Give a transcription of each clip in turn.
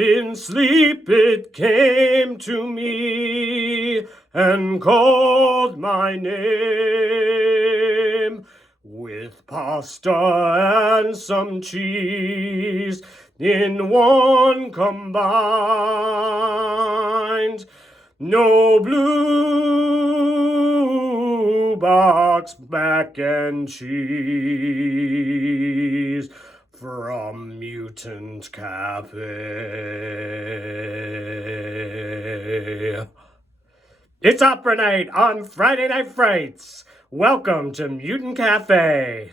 In sleep it came to me and called my name. With pasta and some cheese in one combined. No blue box mac and cheese from Mutant Cafe. It's opera night on Friday Night Frights. Welcome to Mutant Cafe.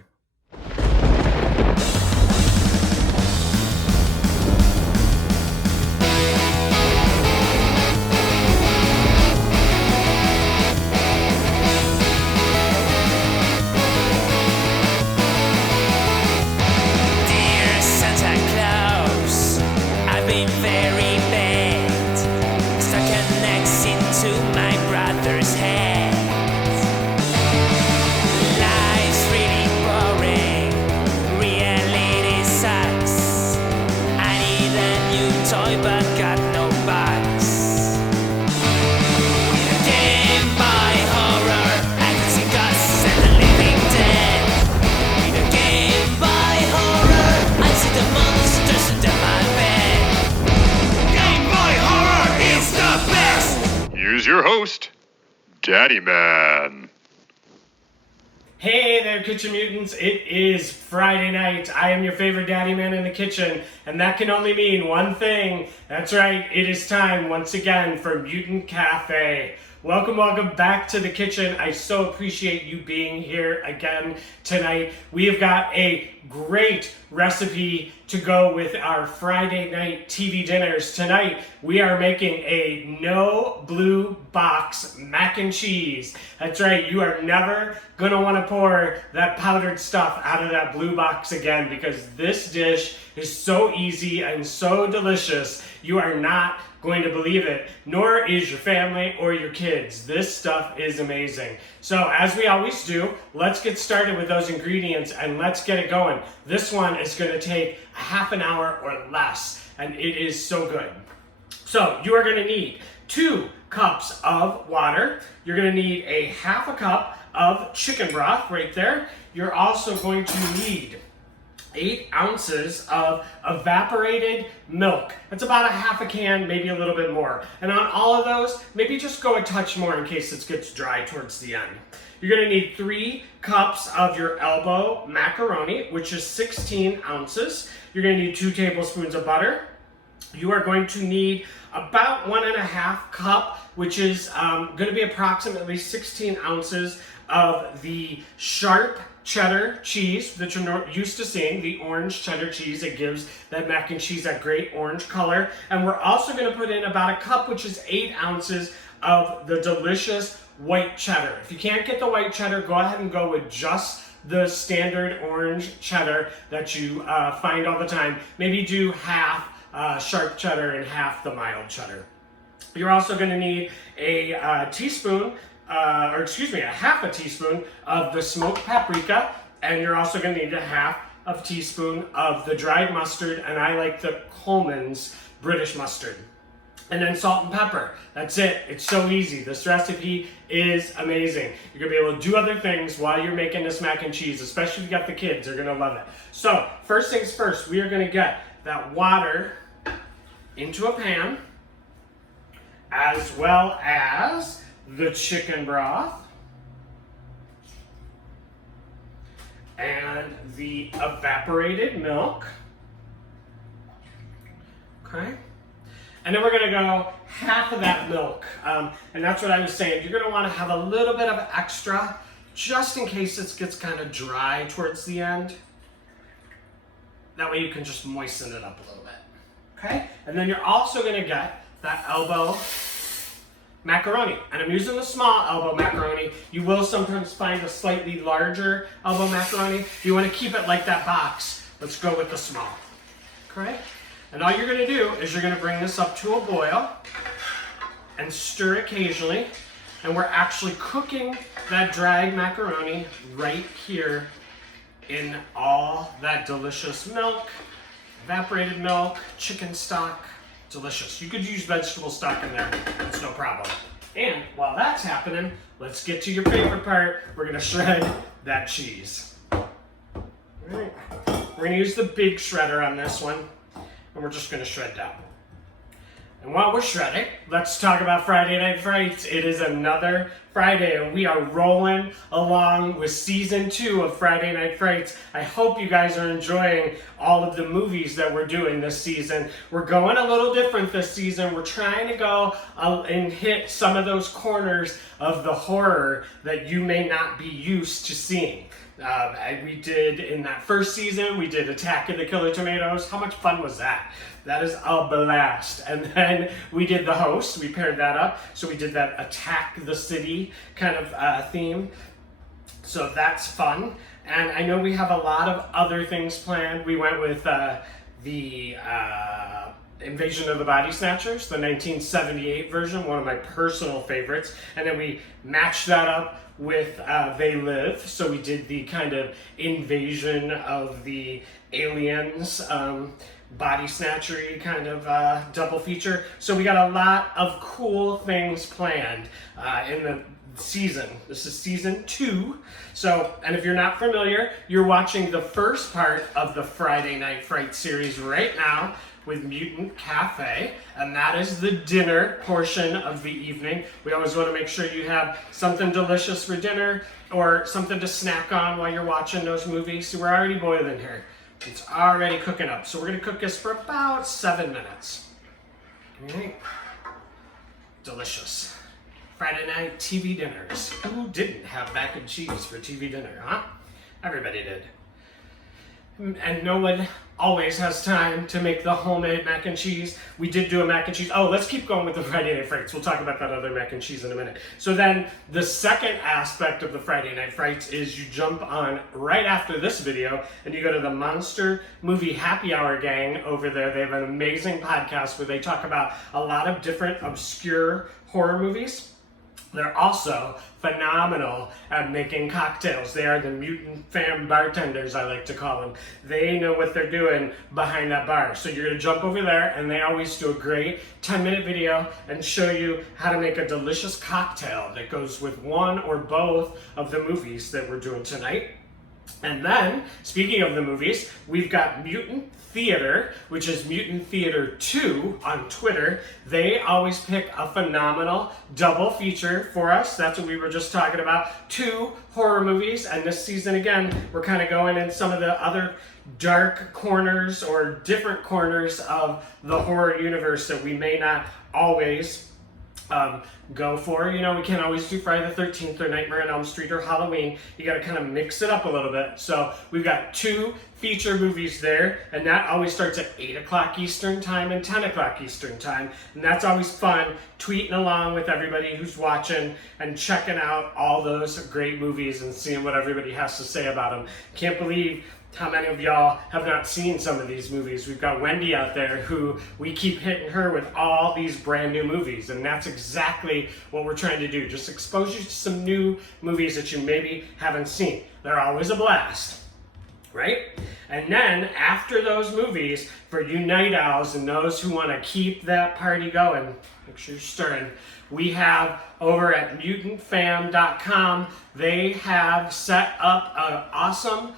Your host, Daddy Man. Hey there, Kitchen Mutants. It is Friday night. I am your favorite Daddy Man in the kitchen, and that can only mean one thing. That's right, it is time once again for Mutant Cafe. Welcome back to the kitchen. I so appreciate you being here again tonight. We have got a great recipe to go with our Friday night TV dinners. Tonight, we are making a no blue box mac and cheese. That's right, you are never gonna wanna pour that powdered stuff out of that blue box again because this dish is so easy and so delicious. You are not going to believe it, nor is your family or your kids. This stuff is amazing. So as we always do, let's get started with those ingredients and let's get it going. This one is going to take a half an hour or less, and it is so good. So you are going to need 2 cups of water. You're going to need a half a cup of chicken broth right there. You're also going to need 8 ounces of evaporated milk. That's about a half a can, maybe a little bit more. And on all of those, maybe just go a touch more in case it gets dry towards the end. You're gonna need 3 cups of your elbow macaroni, which is 16 ounces. You're gonna need 2 tablespoons of butter. You are going to need about 1.5 cup, which is gonna be approximately 16 ounces of the sharp cheddar cheese that you're used to seeing, the orange cheddar cheese. It gives that mac and cheese that great orange color. And we're also going to put in about a cup, which is 8 ounces of the delicious white cheddar. If you can't get the white cheddar, go ahead and go with just the standard orange cheddar that you find all the time. Maybe do half sharp cheddar and half the mild cheddar. You're also going to need a half a teaspoon of the smoked paprika, and you're also going to need a half of teaspoon of the dried mustard, and I like the Coleman's British mustard. And then salt and pepper. That's it. It's so easy. This recipe is amazing. You're going to be able to do other things while you're making this mac and cheese, especially if you got the kids. They're going to love it. So, first things first, we are going to get that water into a pan, as well as the chicken broth and the evaporated milk. Okay. And then we're going to go half of that milk. And that's what I was saying. You're going to want to have a little bit of extra just in case it gets kind of dry towards the end. That way you can just moisten it up a little bit. Okay. And then you're also going to get that elbow macaroni, and I'm using the small elbow macaroni. You will sometimes find a slightly larger elbow macaroni. If you want to keep it like that box, let's go with the small. Okay? And all you're going to do is you're going to bring this up to a boil and stir occasionally. And we're actually cooking that dried macaroni right here in all that delicious milk, evaporated milk, chicken stock. delicious. You could use vegetable stock in there, it's no problem. And while that's happening, let's get to your favorite part. We're gonna shred that cheese. All right. We're gonna use the big shredder on this one, and we're just gonna shred down. And while we're shredding, let's talk about Friday Night Frights. It is another Friday, and we are rolling along with season 2 of Friday Night Frights. I hope you guys are enjoying all of the movies that we're doing this season. We're going a little different this season. We're trying to go and hit some of those corners of the horror that you may not be used to seeing. We did, in that first season, we did Attack of the Killer Tomatoes. How much fun was that? That is a blast. And then we did The Host. We paired that up. So we did that Attack the City kind of theme. So that's fun. And I know we have a lot of other things planned. We went with the Invasion of the Body Snatchers, the 1978 version, one of my personal favorites. And then we matched that up with They Live. So we did the kind of invasion of the aliens, body snatchery kind of double feature. So we got a lot of cool things planned in the season. This is season 2. So, and if you're not familiar, you're watching the first part of the Friday Night Frights series right now with Mutant Cafe, and that is the dinner portion of the evening. We always want to make sure you have something delicious for dinner or something to snack on while you're watching those movies. So we're already boiling here. It's already cooking up. So we're gonna cook this for about 7 minutes. All right. Delicious. Friday night TV dinners. Who didn't have mac and cheese for TV dinner, huh? Everybody did. And no one always has time to make the homemade mac and cheese. We did do a mac and cheese. Oh, let's keep going with the Friday Night Frights. We'll talk about that other mac and cheese in a minute. So then the second aspect of the Friday Night Frights is you jump on right after this video and you go to the Monster Movie Happy Hour gang over there. They have an amazing podcast where they talk about a lot of different obscure horror movies. They're also phenomenal at making cocktails. They are the Mutant Fam bartenders, I like to call them. They know what they're doing behind that bar. So you're gonna jump over there, and they always do a great 10-minute video and show you how to make a delicious cocktail that goes with one or both of the movies that we're doing tonight. And then, speaking of the movies, we've got Mutant Theater, which is Mutant Theater 2 on Twitter. They always pick a phenomenal double feature for us. That's what we were just talking about. 2 horror movies, and this season, again, we're kind of going in some of the other dark corners or different corners of the horror universe that we may not always go for. You know, we can't always do Friday the 13th or Nightmare on Elm Street or Halloween. You got to kind of mix it up a little bit. So we've got 2 feature movies there, and that always starts at 8 o'clock Eastern time and 10 o'clock Eastern time. And that's always fun, tweeting along with everybody who's watching and checking out all those great movies and seeing what everybody has to say about them. Can't believe how many of y'all have not seen some of these movies. We've got Wendy out there who we keep hitting her with all these brand new movies, and that's exactly what we're trying to do. Just expose you to some new movies that you maybe haven't seen. They're always a blast, right? And then after those movies, for you night owls and those who want to keep that party going, make sure you're stirring, we have over at mutantfam.com, they have set up an awesome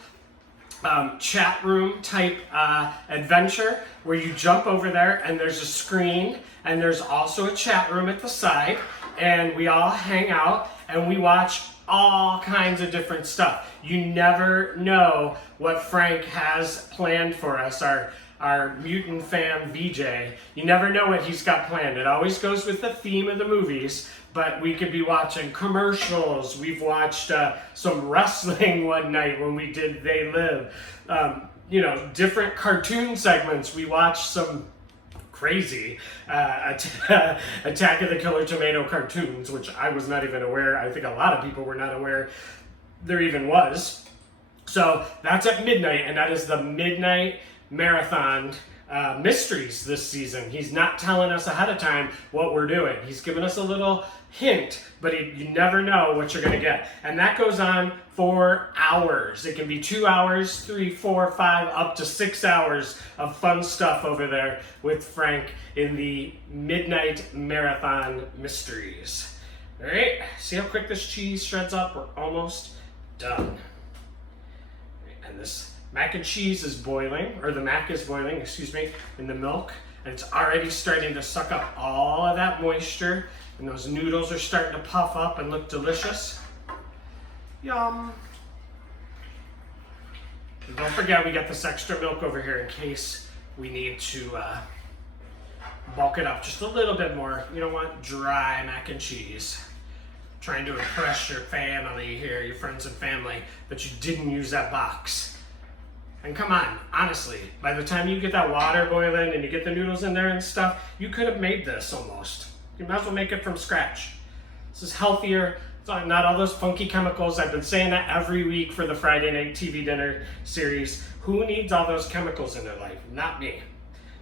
chat room type adventure where you jump over there and there's a screen and there's also a chat room at the side, and we all hang out and we watch all kinds of different stuff. You never know what Frank has planned for us, our Mutant Fam VJ. You never know what he's got planned. It always goes with the theme of the movies, but we could be watching commercials. We've watched some wrestling one night when we did They Live. You know, different cartoon segments. We watched some crazy Attack of the Killer Tomato cartoons, which I was not even aware. I think a lot of people were not aware there even was. So that's at midnight, and that is the midnight marathon mysteries this season. He's not telling us ahead of time what we're doing. He's giving us a little hint, but you never know what you're going to get. And that goes on for hours. It can be 2 hours, 3, 4, 5, up to 6 hours of fun stuff over there with Frank in the Midnight Marathon Mysteries. All right, see how quick this cheese shreds up? We're almost done. And this mac and cheese is boiling, or the mac is boiling, excuse me, in the milk. And it's already starting to suck up all of that moisture. And those noodles are starting to puff up and look delicious. Yum. And don't forget, we got this extra milk over here in case we need to bulk it up just a little bit more. You don't want dry mac and cheese. Trying to impress your family here, your friends and family, that you didn't use that box. And come on, honestly, by the time you get that water boiling and you get the noodles in there and stuff, you could have made this almost. You might as well make it from scratch. This is healthier. It's not all those funky chemicals. I've been saying that every week for the Friday Night TV Dinner series. Who needs all those chemicals in their life? Not me.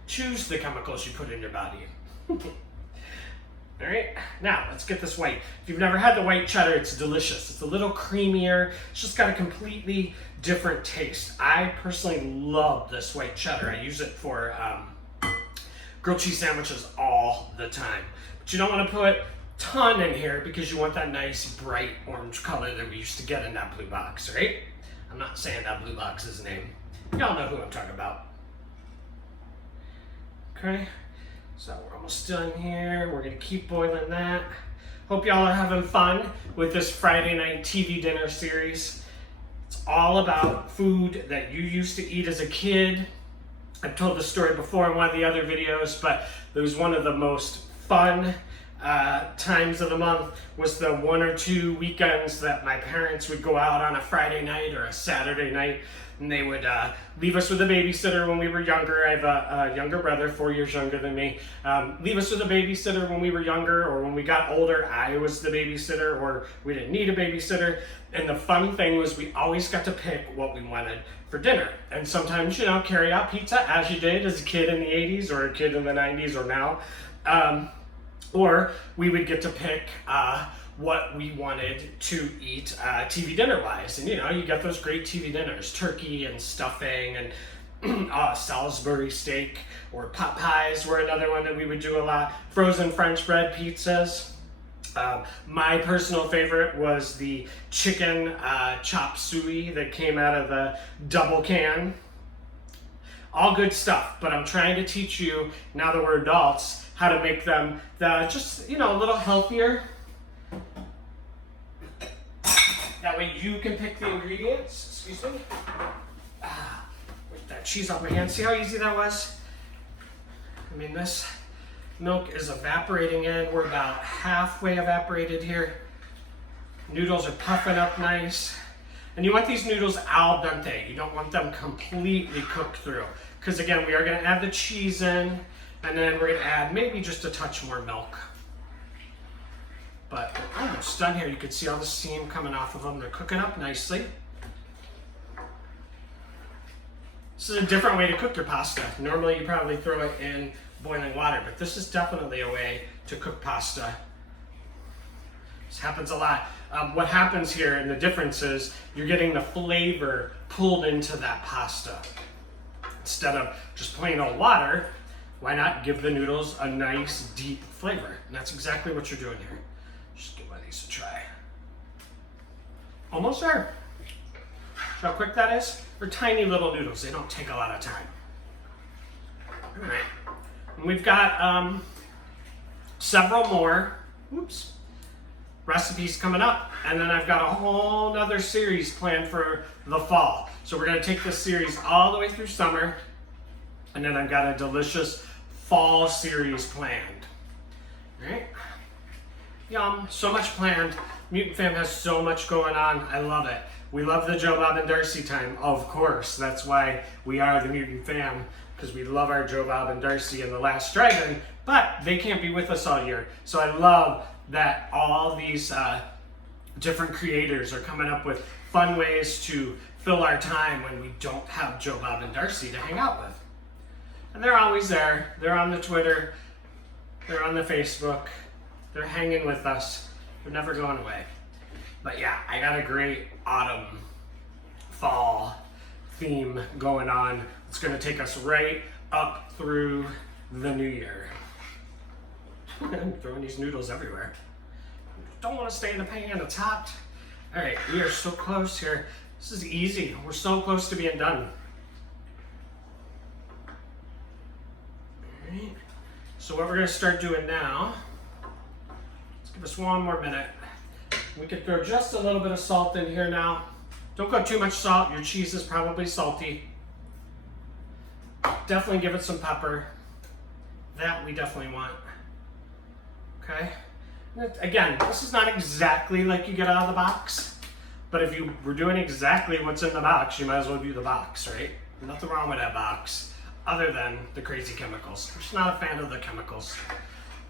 Choose the chemicals you put in your body. All right, now let's get this white. If you've never had the white cheddar, it's delicious. It's a little creamier. It's just got a completely different taste. I personally love this white cheddar. I use it for grilled cheese sandwiches all the time. But you don't want to put a ton in here because you want that nice bright orange color that we used to get in that blue box, right? I'm not saying that blue box's name. Y'all know who I'm talking about. Okay. So we're almost done here. We're gonna keep boiling that. Hope y'all are having fun with this Friday Night TV Dinner series. It's all about food that you used to eat as a kid. I've told the story before in one of the other videos, but it was one of the most fun times of the month was the 1 or 2 weekends that my parents would go out on a Friday night or a Saturday night, and they would leave us with a babysitter when we were younger. I have a younger brother, 4 years younger than me. Leave us with a babysitter when we were younger, or when we got older, I was the babysitter, or we didn't need a babysitter. And the fun thing was we always got to pick what we wanted for dinner. And sometimes, carry out pizza as you did as a kid in the 80s or a kid in the 90s or now. Or we would get to pick what we wanted to eat TV dinner wise. And you get those great TV dinners, turkey and stuffing and Salisbury steak, or pot pies were another one that we would do a lot. Frozen French bread pizzas. My personal favorite was the chicken chop suey that came out of the double can. All good stuff, but I'm trying to teach you, now that we're adults, how to make them just, a little healthier. That way you can pick the ingredients. Excuse me. With that cheese off my hand. See how easy that was? I mean, this milk is evaporating in. We're about halfway evaporated here. Noodles are puffing up nice. And you want these noodles al dente. You don't want them completely cooked through. Because again, we are going to add the cheese in, and then we're going to add maybe just a touch more milk. But we're almost done here. You can see all the steam coming off of them. They're cooking up nicely. This is a different way to cook your pasta. Normally you probably throw it in boiling water, but this is definitely a way to cook pasta. This happens a lot. What happens here, and the difference is, you're getting the flavor pulled into that pasta. Instead of just plain old water, why not give the noodles a nice deep flavor? And that's exactly what you're doing here. Just give one of these a try. Almost there. See how quick that is? They're tiny little noodles. They don't take a lot of time. All right. And we've got several more recipes coming up. And then I've got a whole nother series planned for the fall. So we're going to take this series all the way through summer. And then I've got a delicious fall series planned. All right. Yum, so much planned. Mutant Fam has so much going on. I love it. We love the Joe, Bob, and Darcy time, of course. That's why we are the Mutant Fam, because we love our Joe, Bob, and Darcy and the Last Dragon, but they can't be with us all year. So I love that all these different creators are coming up with fun ways to fill our time when we don't have Joe, Bob, and Darcy to hang out with. And they're always there. They're on the Twitter. They're on the Facebook. They're hanging with us. They're never going away. But yeah, I got a great autumn, fall theme going on. It's going to take us right up through the new year. I'm throwing these noodles everywhere. Don't want to stay in the pan. It's hot. All right, we are so close here. This is easy. We're so close to being done. All right. So what we're going to start doing now, let's give us one more minute. We could throw just a little bit of salt in here now. Don't go too much salt. Your cheese is probably salty. Definitely give it some pepper. That we definitely want. Okay. Again, this is not exactly like you get out of the box, but if you were doing exactly what's in the box, you might as well do the box, right? Nothing wrong with that box, other than the crazy chemicals. I'm just not a fan of the chemicals.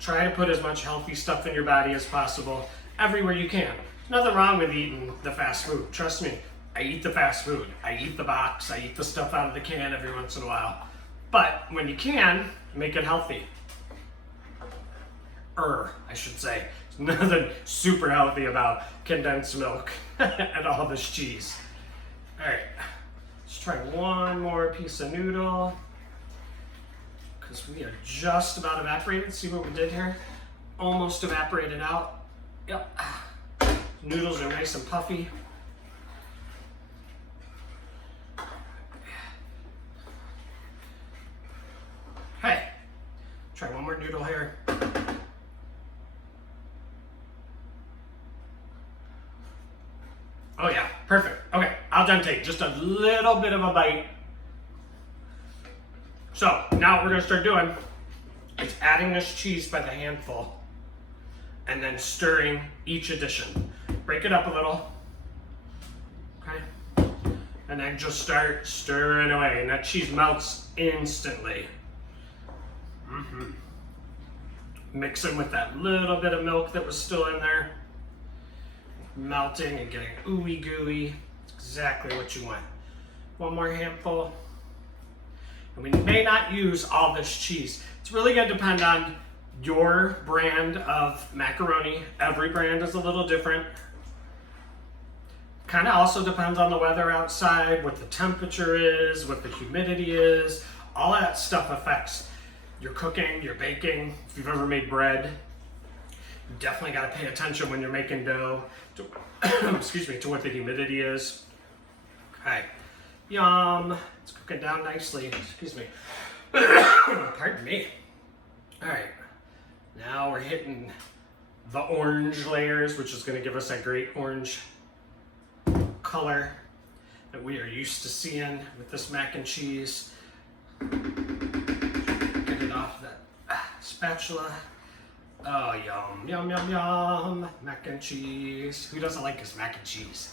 Try to put as much healthy stuff in your body as possible, everywhere you can. Nothing wrong with eating the fast food. Trust me, I eat the fast food. I eat the box. I eat the stuff out of the can every once in a while. But when you can, make it healthy. I should say. There's nothing super healthy about condensed milk and all this cheese. All right, let's try one more piece of noodle because we are just about evaporated. See what we did here? Almost evaporated out. Yep. Noodles are nice and puffy. Hey, try one more noodle here. Oh yeah, perfect. Okay, al dente, just a little bit of a bite. So now what we're gonna start doing is adding this cheese by the handful and then stirring each addition. Break it up a little, okay? And then just start stirring away and that cheese melts instantly. Mixing with that little bit of milk that was still in there. Melting and getting ooey gooey. It's exactly what you want. One more handful. And we may not use all this cheese. It's really going to depend on your brand of macaroni. Every brand is a little different. Kind of also depends on the weather outside, what the temperature is, what the humidity is. All that stuff affects your cooking, your baking. If you've ever made bread, you definitely got to pay attention when you're making dough to, excuse me, to what the humidity is. Okay, yum. It's cooking down nicely. Excuse me. Pardon me. All right, now we're hitting the orange layers, which is going to give us that great orange color that we are used to seeing with this mac and cheese. Get it off that spatula. Oh, yum, yum, yum, yum. Mac and cheese. Who doesn't like his mac and cheese?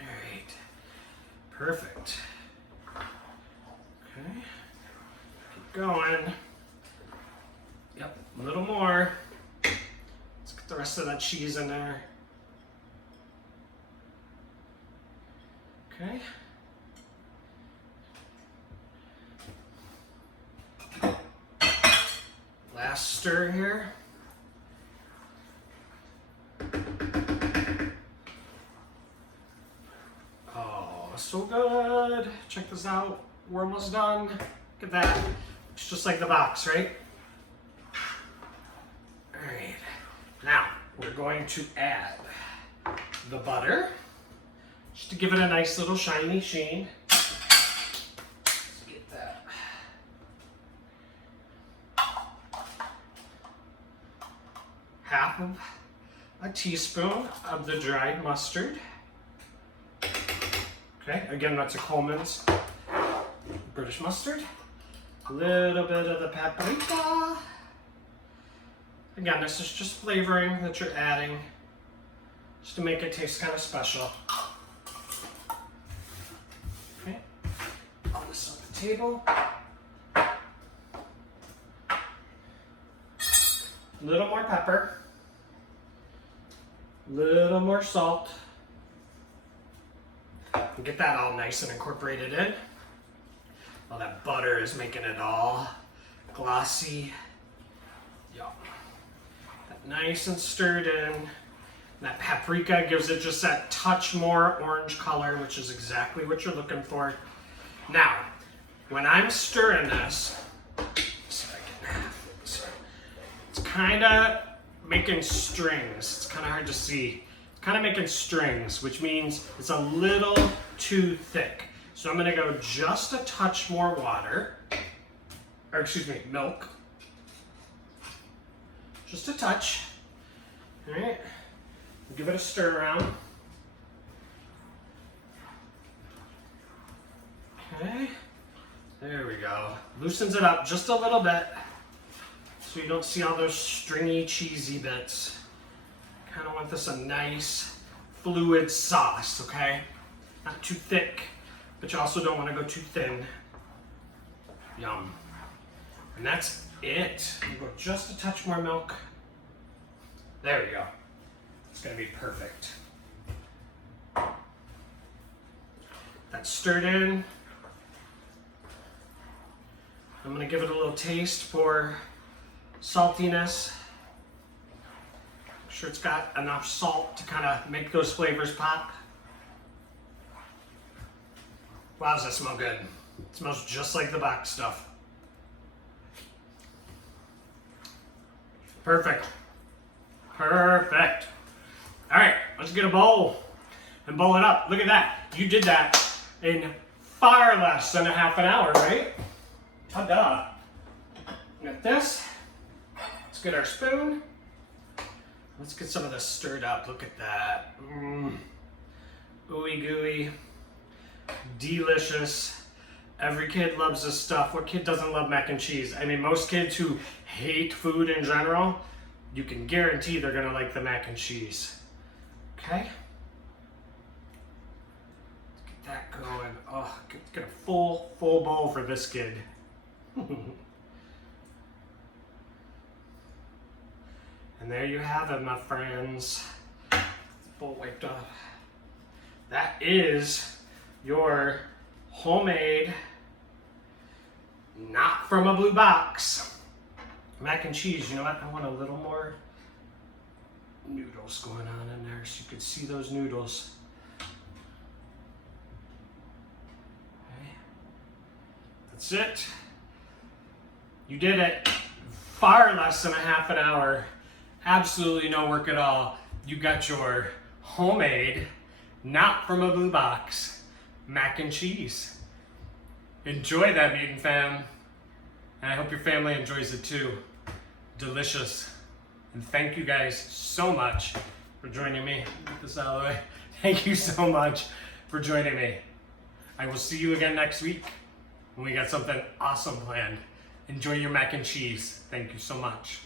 All right. Perfect. Okay. Keep going. Yep, a little more. Let's get the rest of that cheese in there. Okay. Last stir here. Oh, so good. Check this out. We're almost done. Look at that. It's just like the box, right? All right. Now, we're going to add the butter, just to give it a nice little shiny sheen. Let's get that. Half of a teaspoon of the dried mustard. Okay, again, that's a Coleman's British mustard. A little bit of the paprika. Again, this is just flavoring that you're adding, just to make it taste kind of special. Okay, put this on the table. A little more pepper. A little more salt. And get that all nice and incorporated in. Oh, that butter is making it all glossy. Yup. That nice and stirred in. That paprika gives it just that touch more orange color, which is exactly what you're looking for. Now, when I'm stirring this, it's kind of making strings. It's kind of hard to see. It's kind of making strings, which means it's a little too thick. So I'm gonna go just a touch more water, or excuse me, milk. Just a touch, all right? Give it a stir around. Okay, there we go. Loosens it up just a little bit so you don't see all those stringy, cheesy bits. Kind of want this a nice, fluid sauce, okay? Not too thick, but you also don't want to go too thin. Yum. And that's it. We'll go just a touch more milk. There we go. It's gonna be perfect. That's stirred in. I'm gonna give it a little taste for saltiness. Make sure it's got enough salt to kind of make those flavors pop. Wow, does that smell good? It smells just like the box stuff. Perfect. Perfect. All right, let's get a bowl and bowl it up. Look at that. You did that in far less than a half an hour, right? Ta-da. Got this. Let's get our spoon. Let's get some of this stirred up. Look at that. Ooey gooey. Delicious. Every kid loves this stuff. What kid doesn't love mac and cheese? I mean, most kids who hate food in general, you can guarantee they're gonna like the mac and cheese. Okay? Let's get that going. Oh, get a full bowl for this kid. And there you have it, my friends. Bowl wiped off. That is your homemade, not from a blue box, mac and cheese. You know what? I want a little more noodles going on in there so you can see those noodles. Okay. That's it. You did it. Far less than a half an hour. Absolutely no work at all. You got your homemade, not from a blue box, mac and cheese. Enjoy that, Mutant fam. And I hope your family enjoys it too. Delicious. And thank you guys so much for joining me. Get this out of the way. Thank you so much for joining me. I will see you again next week when we got something awesome planned. Enjoy your mac and cheese. Thank you so much.